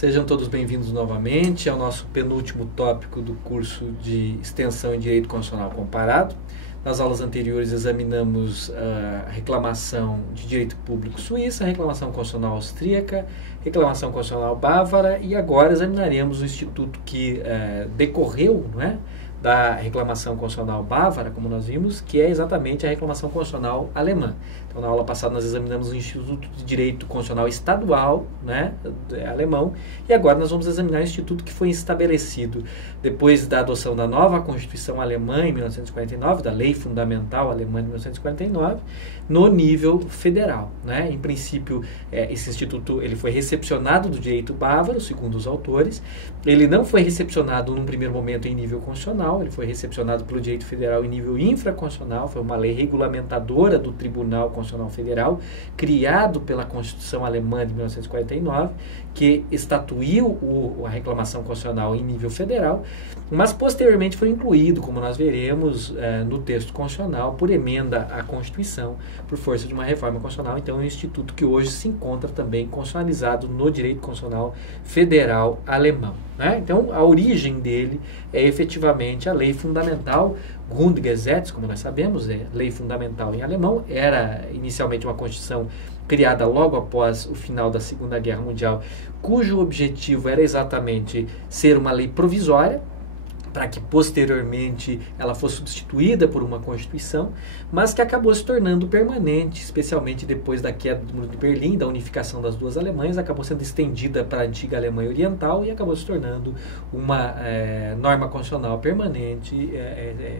Sejam todos bem-vindos novamente ao nosso penúltimo tópico do curso de Extensão em Direito Constitucional Comparado. Nas aulas anteriores examinamos a reclamação de direito público suíça, a reclamação constitucional austríaca, reclamação constitucional bávara e agora examinaremos o instituto que decorreu, não é, da reclamação constitucional bávara, como nós vimos, que é exatamente a reclamação constitucional alemã. Então, na aula passada nós examinamos o Instituto de Direito Constitucional Estadual, né, alemão, e agora nós vamos examinar o instituto que foi estabelecido depois da adoção da nova Constituição Alemã em 1949, da Lei Fundamental Alemã de 1949, no nível federal, né? Em princípio, esse instituto ele foi recepcionado do direito bávaro, segundo os autores. Ele não foi recepcionado num primeiro momento em nível constitucional, ele foi recepcionado pelo direito federal em nível infraconstitucional, foi uma lei regulamentadora do Tribunal Constitucional Federal, criado pela Constituição Alemã de 1949, que estatuiu a reclamação constitucional em nível federal, mas posteriormente foi incluído, como nós veremos, no texto constitucional, por emenda à Constituição, por força de uma reforma constitucional. Então, é um instituto que hoje se encontra também constitucionalizado no direito constitucional federal alemão, né? Então, a origem dele é efetivamente a lei fundamental, Grundgesetz, como nós sabemos, é lei fundamental em alemão, era inicialmente uma constituição criada logo após o final da Segunda Guerra Mundial, cujo objetivo era exatamente ser uma lei provisória, para que posteriormente ela fosse substituída por uma Constituição, mas que acabou se tornando permanente, especialmente depois da queda do Muro de Berlim, da unificação das duas Alemanhas, acabou sendo estendida para a antiga Alemanha Oriental e acabou se tornando uma norma constitucional permanente,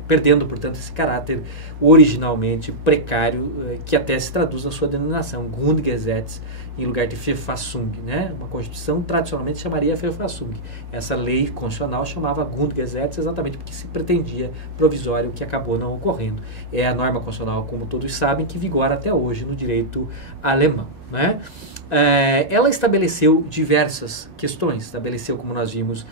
perdendo, portanto, esse caráter originalmente precário, que até se traduz na sua denominação, Grundgesetz, em lugar de Verfassung, né? Uma Constituição tradicionalmente chamaria Verfassung. Essa lei constitucional chamava Grundgesetz exatamente porque se pretendia provisório, o que acabou não ocorrendo. É a norma constitucional, como todos sabem, que vigora até hoje no direito alemão, né? Ela estabeleceu diversas questões, estabeleceu, como nós vimos,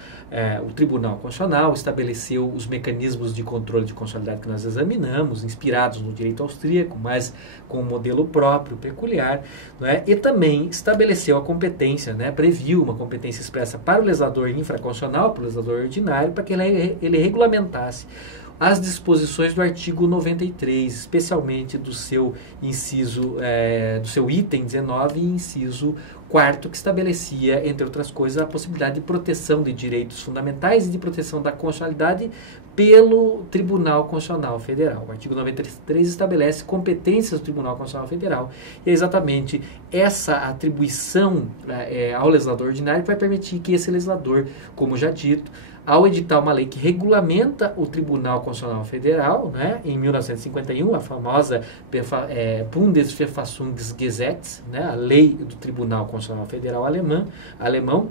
o Tribunal Constitucional, estabeleceu os mecanismos de controle de constitucionalidade que nós examinamos, inspirados no direito austríaco, mas com um modelo próprio, peculiar, né? E também estabeleceu a competência, né? Previu uma competência expressa para o legislador infraconstitucional, para o legislador ordinário, para que ele regulamentasse as disposições do artigo 93, especialmente do seu inciso, do seu item 19 e inciso 4º, que estabelecia, entre outras coisas, a possibilidade de proteção de direitos fundamentais e de proteção da constitucionalidade pelo Tribunal Constitucional Federal. O artigo 93 estabelece competências do Tribunal Constitucional Federal e é exatamente essa atribuição ao legislador ordinário que vai permitir que esse legislador, como já dito, ao editar uma lei que regulamenta o Tribunal Constitucional Federal, né, em 1951, a famosa Bundesverfassungsgesetz, né, a lei do Tribunal Constitucional Federal alemão,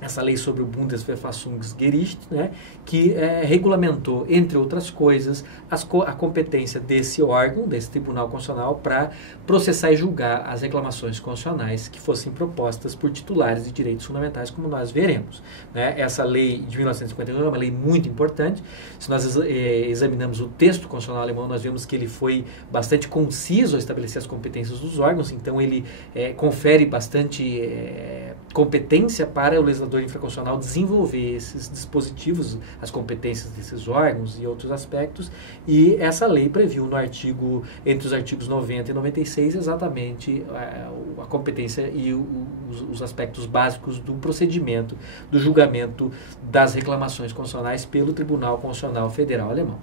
essa lei sobre o Bundesverfassungsgericht, né, que regulamentou, entre outras coisas, a competência desse órgão, desse Tribunal Constitucional, para processar e julgar as reclamações constitucionais que fossem propostas por titulares de direitos fundamentais, como nós veremos, né? Essa lei de 1951 é uma lei muito importante. Se nós examinamos o texto constitucional alemão, nós vemos que ele foi bastante conciso a estabelecer as competências dos órgãos, então ele confere bastante competência para o legislador infraconstitucional desenvolver esses dispositivos, as competências desses órgãos e outros aspectos, e essa lei previu entre os artigos 90 e 96 exatamente a competência e os aspectos básicos do procedimento, do julgamento das reclamações constitucionais pelo Tribunal Constitucional Federal Alemão.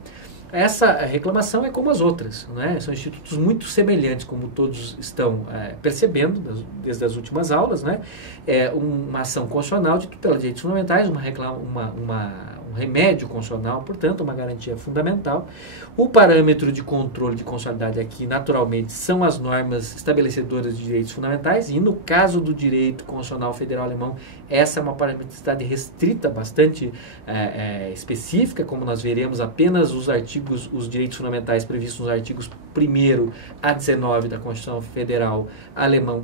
Essa reclamação é como as outras, né? São institutos muito semelhantes, como todos estão percebendo desde as últimas aulas, né? Uma ação constitucional de tutela de direitos fundamentais, um remédio constitucional, portanto, uma garantia fundamental. O parâmetro de controle de constitucionalidade aqui, naturalmente, são as normas estabelecedoras de direitos fundamentais, e no caso do direito constitucional federal alemão, essa é uma parametricidade restrita, bastante específica, como nós veremos, apenas os direitos fundamentais previstos nos artigos 1º a 19 da Constituição Federal alemã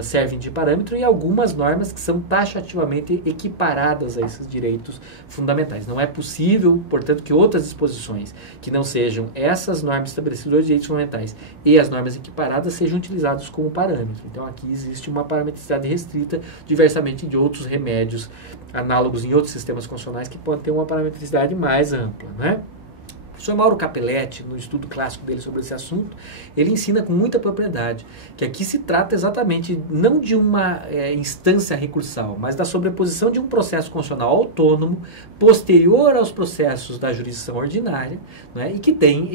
servem de parâmetro, e algumas normas que são taxativamente equiparadas a esses direitos fundamentais. fundamentais. Não é possível, portanto, que outras disposições que não sejam essas normas estabelecidas dos direitos fundamentais e as normas equiparadas sejam utilizadas como parâmetro. Então, aqui existe uma parametricidade restrita, diversamente de outros remédios análogos em outros sistemas constitucionais que podem ter uma parametricidade mais ampla, né? O professor Mauro Capelletti, no estudo clássico dele sobre esse assunto, ele ensina com muita propriedade que aqui se trata exatamente não de uma instância recursal, mas da sobreposição de um processo constitucional autônomo, posterior aos processos da jurisdição ordinária, né, e que tem,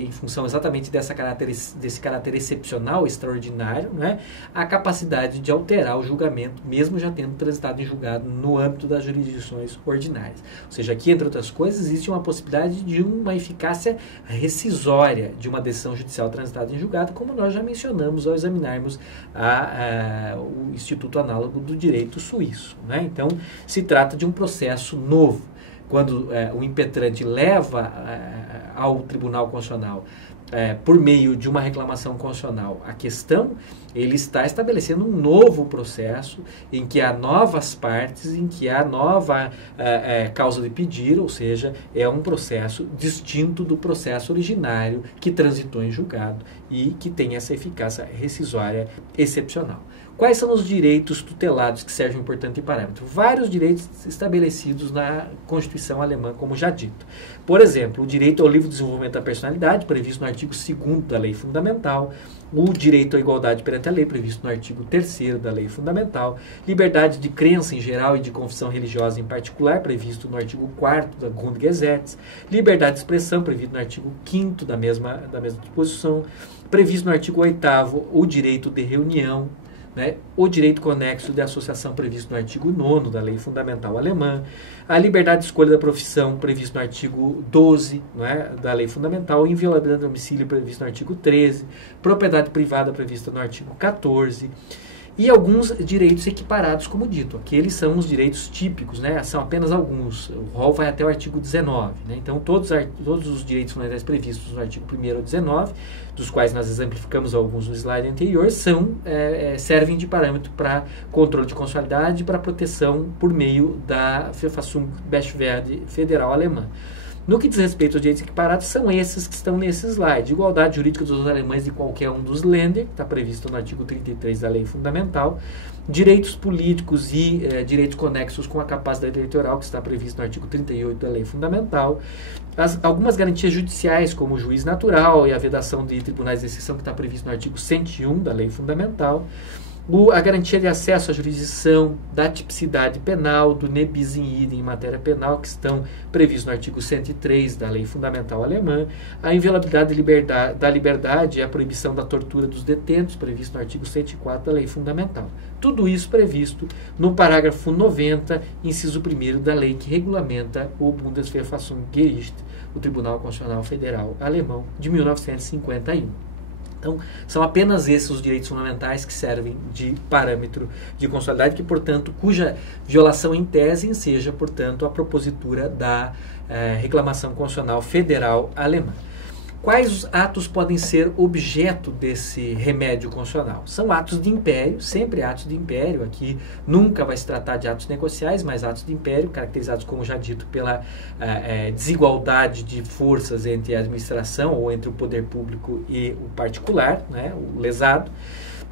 em função exatamente desse caráter excepcional, extraordinário, né, a capacidade de alterar o julgamento, mesmo já tendo transitado em julgado no âmbito das jurisdições ordinárias. Ou seja, aqui, entre outras coisas, existe uma possibilidade de uma eficácia rescisória de uma decisão judicial transitada em julgado, como nós já mencionamos ao examinarmos o Instituto Análogo do Direito Suíço, né? Então, se trata de um processo novo. Quando o impetrante leva ao Tribunal Constitucional, por meio de uma reclamação constitucional, a questão, ele está estabelecendo um novo processo em que há novas partes, em que há nova causa de pedir, ou seja, é um processo distinto do processo originário que transitou em julgado e que tem essa eficácia rescisória excepcional. Quais são os direitos tutelados que servem, portanto, de parâmetro? Vários direitos estabelecidos na Constituição alemã, como já dito. Por exemplo, o direito ao livre desenvolvimento da personalidade, previsto no artigo 2º da Lei Fundamental, o direito à igualdade perante a lei, previsto no artigo 3º da Lei Fundamental, liberdade de crença em geral e de confissão religiosa em particular, previsto no artigo 4º da Grundgesetz, liberdade de expressão, previsto no artigo 5º da mesma disposição, previsto no artigo 8º o direito de reunião, né, o direito conexo de associação previsto no artigo 9º da Lei Fundamental Alemã, a liberdade de escolha da profissão previsto no artigo 12, né, da Lei Fundamental, inviolabilidade do domicílio previsto no artigo 13, propriedade privada prevista no artigo 14, e alguns direitos equiparados, como dito. Aqueles são os direitos típicos, né? São apenas alguns. O rol vai até o artigo 19. Né? Então, todos os direitos fundamentais previstos no artigo 1º ao 19, dos quais nós exemplificamos alguns no slide anterior, servem de parâmetro para controle de constitucionalidade e para proteção por meio da Verfassungsbeschwerde federal alemã. No que diz respeito aos direitos equiparados, são esses que estão nesse slide. Igualdade jurídica dos alemães de qualquer um dos Länder, que está previsto no artigo 33 da Lei Fundamental. Direitos políticos e direitos conexos com a capacidade eleitoral, que está previsto no artigo 38 da Lei Fundamental. Algumas garantias judiciais, como o juiz natural e a vedação de tribunais de exceção, que está previsto no artigo 101 da Lei Fundamental. A garantia de acesso à jurisdição, da tipicidade penal, do ne bis in idem em matéria penal, que estão previstos no artigo 103 da Lei Fundamental Alemã, a inviolabilidade da liberdade e a proibição da tortura dos detentos, previsto no artigo 104 da Lei Fundamental. Tudo isso previsto no parágrafo 90, inciso 1º da lei que regulamenta o Bundesverfassungsgericht, o Tribunal Constitucional Federal Alemão, de 1951. Então, são apenas esses os direitos fundamentais que servem de parâmetro de constitucionalidade, que, portanto, cuja violação em tese seja, portanto, a propositura da reclamação constitucional federal alemã. Quais os atos podem ser objeto desse remédio constitucional? São atos de império, sempre atos de império. Aqui nunca vai se tratar de atos negociais, mas atos de império, caracterizados, como já dito, pela desigualdade de forças entre a administração ou entre o poder público e o particular, né, o lesado.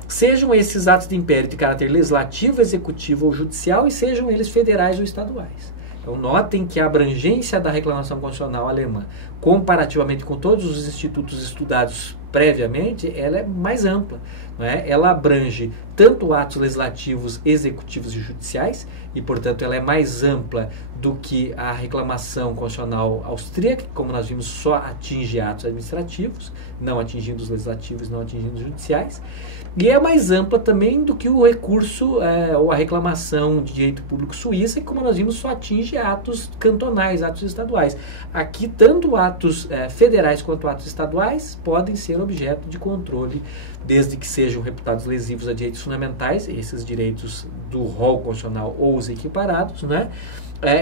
Sejam esses atos de império de caráter legislativo, executivo ou judicial, e sejam eles federais ou estaduais. Então, notem que a abrangência da reclamação constitucional alemã, comparativamente com todos os institutos estudados previamente, ela é mais ampla. Não é? Ela abrange tanto atos legislativos, executivos e judiciais, e, portanto, ela é mais ampla do que a reclamação constitucional austríaca, que, como nós vimos, só atinge atos administrativos, não atingindo os legislativos, não atingindo os judiciais. E é mais ampla também do que o recurso ou a reclamação de direito público suíça, que, como nós vimos, só atinge atos cantonais, atos estaduais. Aqui, tanto atos federais quanto atos estaduais podem ser objeto de controle, desde que sejam reputados lesivos a direitos fundamentais, esses direitos do rol constitucional ou os equiparados, né?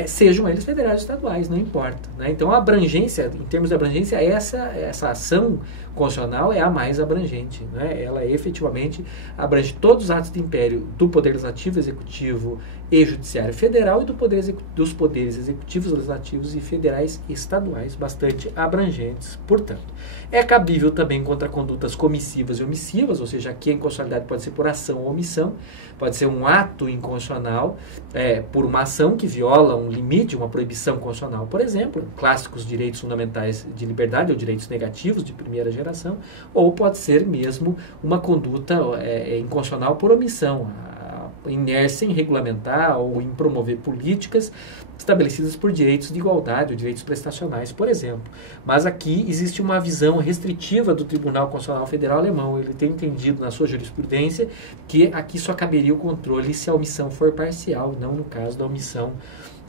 Sejam eles federais ou estaduais, não importa. Né? Então, a abrangência, em termos de abrangência, essa ação constitucional é a mais abrangente. Né? Ela efetivamente abrange todos os atos de império do Poder Legislativo, Executivo e Judiciário Federal e dos poderes executivos, legislativos e federais e estaduais, bastante abrangentes, portanto. É cabível também contra condutas comissivas e omissivas, ou seja, aqui a inconstitucionalidade pode ser por ação ou omissão, pode ser um ato inconstitucional por uma ação que viola um limite, uma proibição constitucional, por exemplo, clássicos direitos fundamentais de liberdade ou direitos negativos de primeira geração, ou pode ser mesmo uma conduta inconstitucional por omissão, a inércia em regulamentar ou em promover políticas estabelecidas por direitos de igualdade ou direitos prestacionais, por exemplo. Mas aqui existe uma visão restritiva do Tribunal Constitucional Federal Alemão. Ele tem entendido na sua jurisprudência que aqui só caberia o controle se a omissão for parcial, não no caso da omissão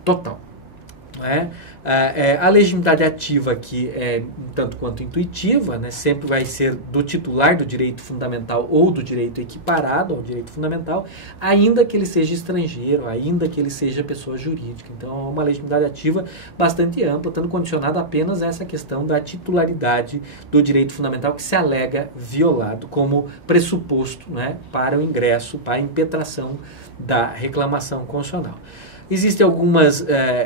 total. A legitimidade ativa aqui é um tanto quanto intuitiva, né? Sempre vai ser do titular do direito fundamental ou do direito equiparado ao direito fundamental, ainda que ele seja estrangeiro, ainda que ele seja pessoa jurídica. Então, é uma legitimidade ativa bastante ampla, estando condicionada apenas a essa questão da titularidade do direito fundamental que se alega violado como pressuposto, né, para o ingresso, para a impetração da reclamação constitucional. Existem algumas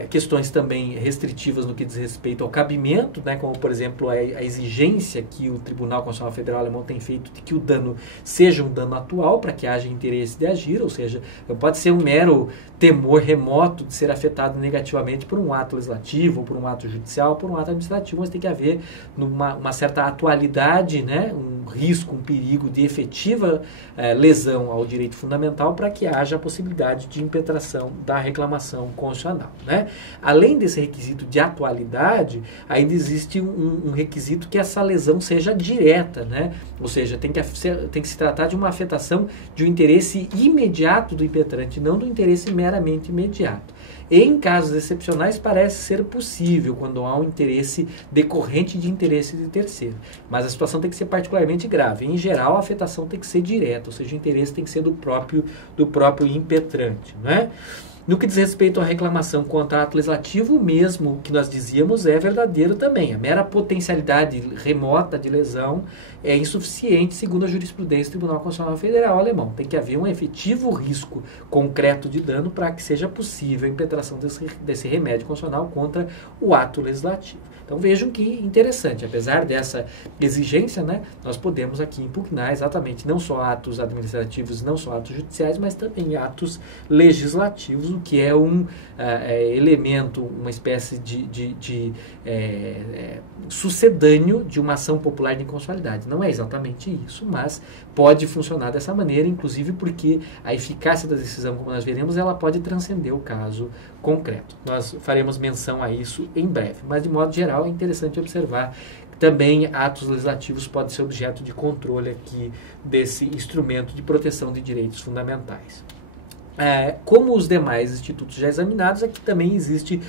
questões também restritivas no que diz respeito ao cabimento, né, como, por exemplo, a exigência que o Tribunal Constitucional Federal Alemão tem feito de que o dano seja um dano atual para que haja interesse de agir, ou seja, pode ser um mero temor remoto de ser afetado negativamente por um ato legislativo, ou por um ato judicial, ou por um ato administrativo, mas tem que haver uma certa atualidade, né, um risco, um perigo de efetiva lesão ao direito fundamental para que haja a possibilidade de impetração da reclamação constitucional, né? Além desse requisito de atualidade, ainda existe um requisito que essa lesão seja direta, né? Ou seja, tem que se tratar de uma afetação de um interesse imediato do impetrante, não do interesse meramente imediato. Em casos excepcionais, parece ser possível, quando há um interesse decorrente de interesse de terceiro. Mas a situação tem que ser particularmente grave. Em geral, a afetação tem que ser direta, ou seja, o interesse tem que ser do próprio impetrante, né? No que diz respeito à reclamação contra ato legislativo, o mesmo que nós dizíamos é verdadeiro também. A mera potencialidade remota de lesão é insuficiente, segundo a jurisprudência do Tribunal Constitucional Federal Alemão. Tem que haver um efetivo risco concreto de dano para que seja possível a impetração desse remédio constitucional contra o ato legislativo. Então vejam que interessante, apesar dessa exigência, né, nós podemos aqui impugnar exatamente não só atos administrativos, não só atos judiciais, mas também atos legislativos, o que é um elemento, uma espécie de sucedâneo de uma ação popular de inconstitucionalidade. Não é exatamente isso, mas pode funcionar dessa maneira, inclusive porque a eficácia da decisão, como nós veremos, ela pode transcender o caso concreto. Nós faremos menção a isso em breve, mas de modo geral é interessante observar que também atos legislativos podem ser objeto de controle aqui desse instrumento de proteção de direitos fundamentais. Como os demais institutos já examinados, aqui também existe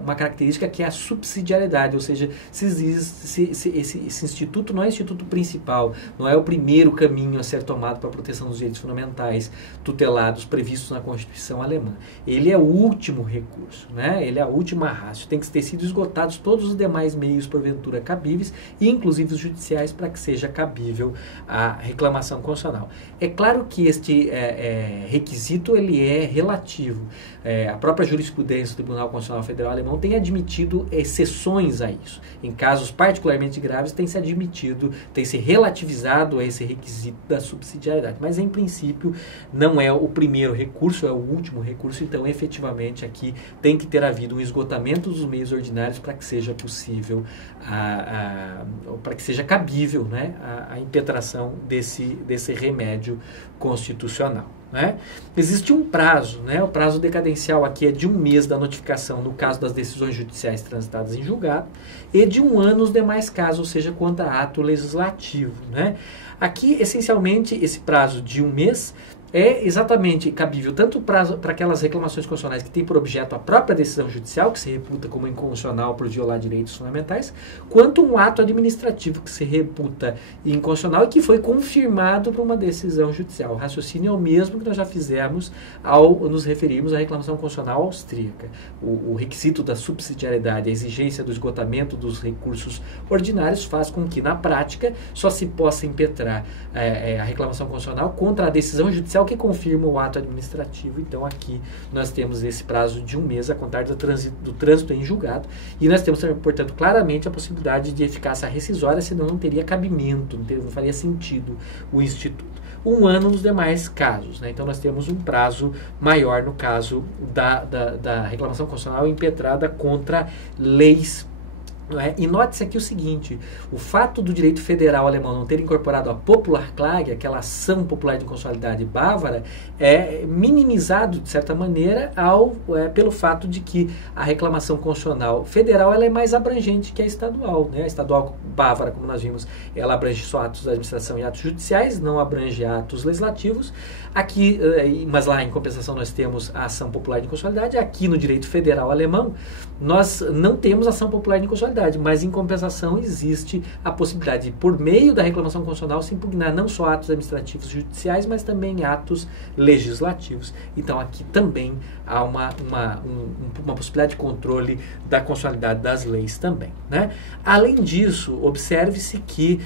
uma característica que é a subsidiariedade, ou seja, esse instituto não é o instituto principal, não é o primeiro caminho a ser tomado para a proteção dos direitos fundamentais tutelados, previstos na Constituição alemã. Ele é o último recurso, né? Ele é a última ratio. Tem que ter sido esgotados todos os demais meios, porventura, cabíveis, inclusive os judiciais, para que seja cabível a reclamação constitucional. É claro que este requisito ele é relativo. A própria jurisprudência do Tribunal Constitucional Federal Alemão tem admitido exceções a isso. Em casos particularmente graves, tem se relativizado a esse requisito da subsidiariedade. Mas, em princípio, não é o primeiro recurso, é o último recurso. Então, efetivamente, aqui tem que ter havido um esgotamento dos meios ordinários para que seja possível, para que seja cabível, né, a impetração desse remédio constitucional. Né? Existe um prazo, né? O prazo decadencial aqui é de 1 mês da notificação no caso das decisões judiciais transitadas em julgado e de 1 ano nos demais casos, ou seja, contra ato legislativo. Né? Aqui, essencialmente, esse prazo de 1 mês é exatamente cabível tanto para aquelas reclamações constitucionais que têm por objeto a própria decisão judicial, que se reputa como inconstitucional por violar direitos fundamentais, quanto um ato administrativo que se reputa inconstitucional e que foi confirmado por uma decisão judicial. O raciocínio é o mesmo que nós já fizemos ao nos referirmos à reclamação constitucional austríaca. O requisito da subsidiariedade, a exigência do esgotamento dos recursos ordinários faz com que, na prática, só se possa impetrar a reclamação constitucional contra a decisão judicial judicial que confirma o ato administrativo. Então aqui nós temos esse prazo de 1 mês a contar do trânsito em julgado, e nós temos, portanto, claramente a possibilidade de eficácia rescisória, senão não teria cabimento, não faria sentido o Instituto. 1 ano nos demais casos, né? Então nós temos um prazo maior no caso da reclamação constitucional impetrada contra leis. E note-se aqui o seguinte: o fato do direito federal alemão não ter incorporado a Popular Klage, aquela ação popular de inconstitucionalidade bávara, é minimizado, de certa maneira, pelo fato de que a reclamação constitucional federal ela é mais abrangente que a estadual, né? A estadual bávara, como nós vimos, ela abrange só atos da administração e atos judiciais, não abrange atos legislativos. Aqui, mas lá em compensação nós temos a ação popular de inconstitucionalidade. Aqui no direito federal alemão nós não temos ação popular de inconstitucionalidade, mas em compensação existe a possibilidade de, por meio da reclamação constitucional, se impugnar não só atos administrativos e judiciais, mas também atos legislativos. Então aqui também há uma possibilidade de controle da constitucionalidade das leis também, né? Além disso, observe-se que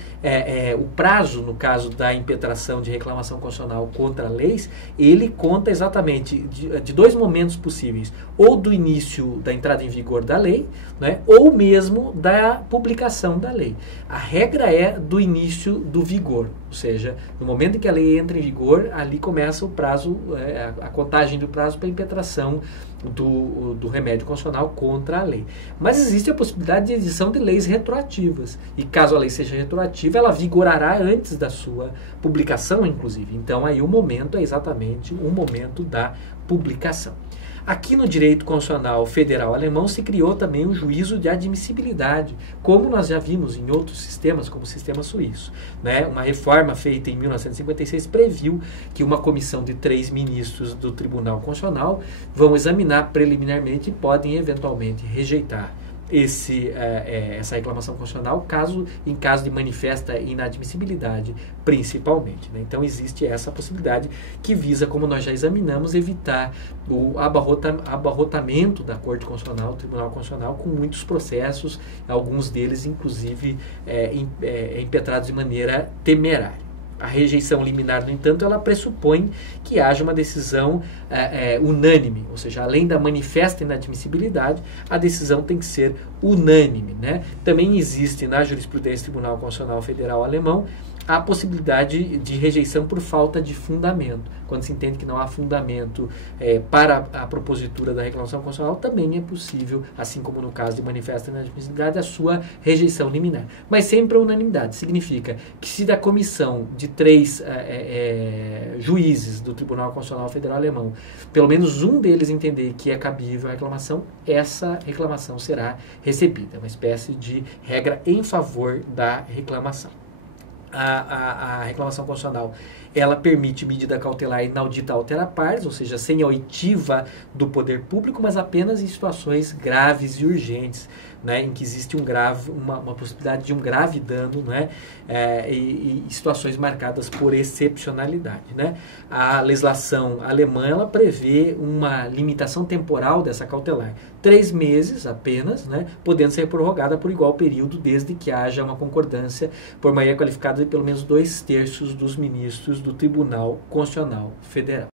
o prazo, no caso da impetração de reclamação constitucional contra leis, ele conta exatamente de 2 momentos possíveis: ou do início da entrada em vigor da lei, né, ou mesmo da publicação da lei. A regra é do início do vigor, ou seja, no momento em que a lei entra em vigor, ali começa o prazo, a contagem do prazo para a impetração do remédio constitucional contra a lei. Mas existe a possibilidade de edição de leis retroativas, e caso a lei seja retroativa, ela vigorará antes da sua publicação, inclusive. Então aí o momento é exatamente o momento da publicação. Aqui no direito constitucional federal alemão se criou também um juízo de admissibilidade, como nós já vimos em outros sistemas, como o sistema suíço, né? Uma reforma feita em 1956 previu que uma comissão de 3 ministros do Tribunal Constitucional vão examinar preliminarmente e podem eventualmente rejeitar essa reclamação constitucional em caso de manifesta inadmissibilidade, principalmente, né? Então existe essa possibilidade que visa, como nós já examinamos, evitar o abarrotamento da Corte Constitucional, do Tribunal Constitucional, com muitos processos, alguns deles inclusive impetrados de maneira temerária. A rejeição liminar, no entanto, ela pressupõe que haja uma decisão unânime, ou seja, além da manifesta inadmissibilidade, a decisão tem que ser unânime, né? Também existe na jurisprudência do Tribunal Constitucional Federal Alemão a possibilidade de rejeição por falta de fundamento. Quando se entende que não há fundamento para a propositura da reclamação constitucional, também é possível, assim como no caso de manifesta inadmissibilidade, a sua rejeição liminar. Mas sempre a unanimidade. Significa que se da comissão de 3 juízes do Tribunal Constitucional Federal Alemão, pelo menos um deles entender que é cabível a reclamação, essa reclamação será recebida. Uma espécie de regra em favor da reclamação. A reclamação constitucional, ela permite medida cautelar inaudita altera pars, ou seja, sem a oitiva do poder público, mas apenas em situações graves e urgentes, né, em que existe uma possibilidade de um grave dano, né, e situações marcadas por excepcionalidade, né. A legislação alemã, ela prevê uma limitação temporal dessa cautelar, 3 meses apenas, né, podendo ser prorrogada por igual período, desde que haja uma concordância por maioria qualificada de pelo menos 2/3 dos ministros do Tribunal Constitucional Federal.